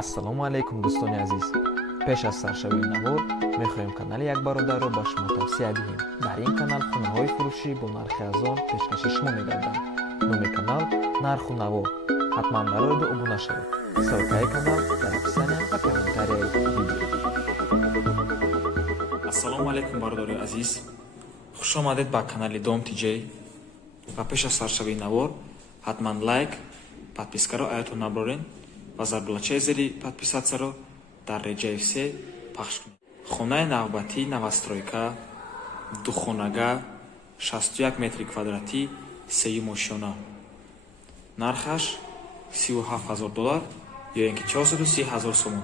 ассалому алайкум дӯстони азиз. пеш аз саршавии навор мехоҳем канали як бародарро ба шумо тавсия диҳем. дар ин канал хонаҳои фурӯшӣ бо нархи арзон пешкаши шумо мегарданд. номи канал нарху наво. ҳатман бароеду обуна шавед. соҳифаи канал дар описания ва комментарияи видео. ассалому алайкум бародари азиз, хуш омадед ба канали Dom TJ. ва пеш аз саршавии навор ҳатман лайк, подпискаро аятон наброрен ва зарбулачаи зери подписатсияро дар реҷаи все пахш кунед. хонаи навбатии новостройка, духонага, 61 метри квадратӣ, сею мошина. нархаш $37,000 ё ин ки $430,000 сомон.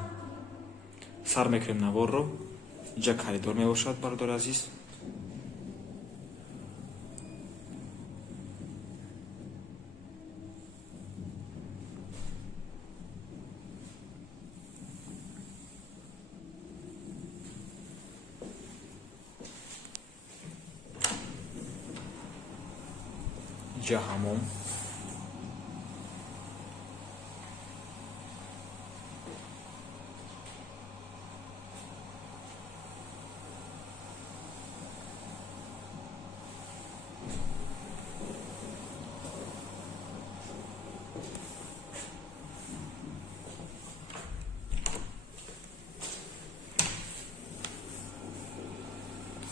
сар мекунем наворро. инҷа коридор мебошад бародари азиз. инҷа ҳамом.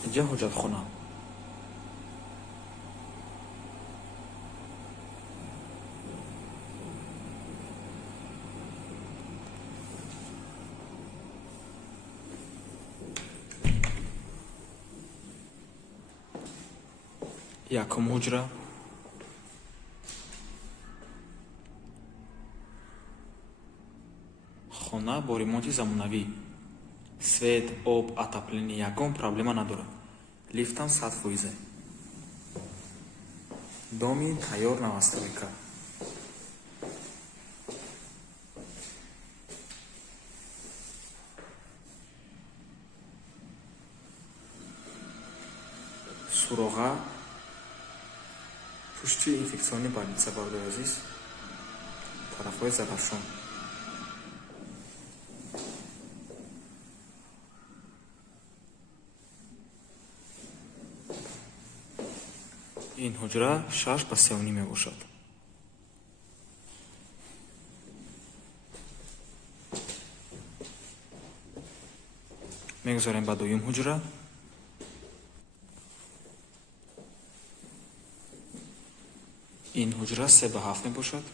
инҷа ҳоҷатхона. якум ҳуҷра. хона бо ремонти замонавӣ. свет, об, отопление ягон проблема надорад. лифтам 100%. доми тайёр новостройка. суроға пушти инфекциони больница бародари азиз. тарафҳои зараршон. ин ҳуҷра 6 ба 3.5 мебошад. мегузарем ба дуюм ҳуҷра. ин ҳуҷра 3 ба 7 мебошад.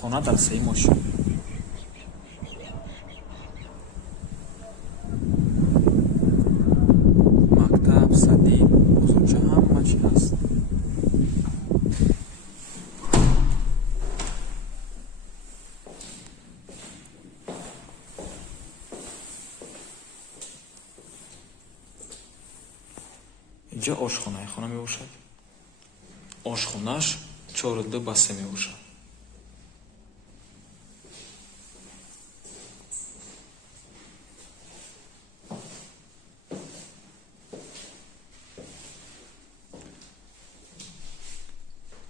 хона дар сеи мошин. мактаб, садӣ, бозорча ҳама чӣ ҳаст. инҷа ошхонаи хона мебошад. ошхонаш 4 ба 3 мебошад.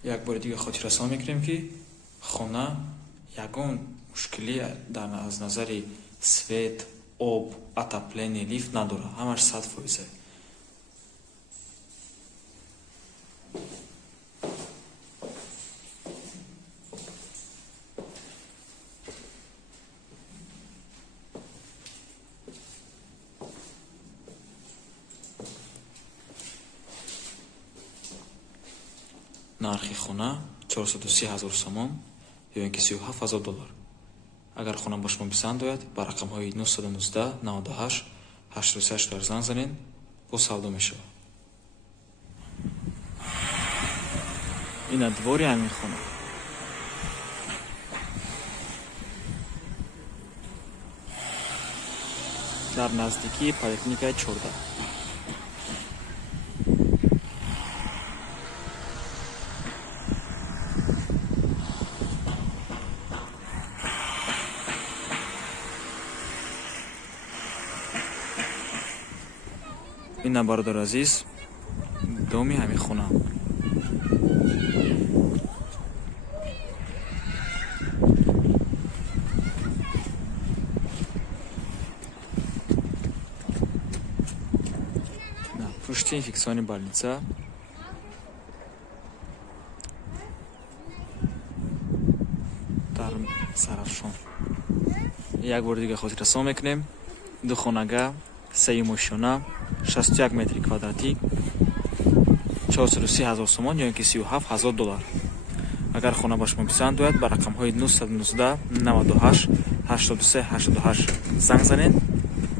як бори дига хотиррасон мекунем ки хона ягон мушкилӣ аз назари свет, об, отопление, лифт надорад. ҳамаш 100%. нархи хона $430,000 сомон ё ин ки $37,000. агар хона ба шумо бисанд ояд, ба рақамҳои 919 98 88 дар занг занед, бо савдо мешавад. ина двори ҳамин хона. дар наздикии поликлиникаи 14. ина бародари азиз доми ҳамин хона. пушти инфексиони больница. дар Сарафшон. Як бор дига хотиррасон мекунем. ду хонага, 3 мошина, 61 метри квадратӣ, 430 000 сомон ё ин ки $37 000. агар хона ба шумо писанд ояд, ба рақамҳои 919 98 83 88 занг занед,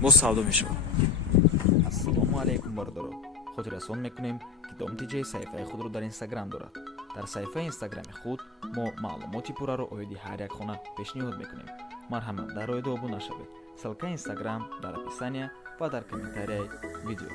боз савдо мешавад. ассалому алайкум бародаро. хотиррасон мекунем ки дом тиҷаи саҳифаи худро дар инстаграм дорад. дар саҳифаи инстаграми худ мо маълумоти пурраро оиди ҳар як хона пешниҳод мекунем. марҳамат дар оида обуна шавед. ссилкаи инстаграм дар описания ва дар комментарияи видео.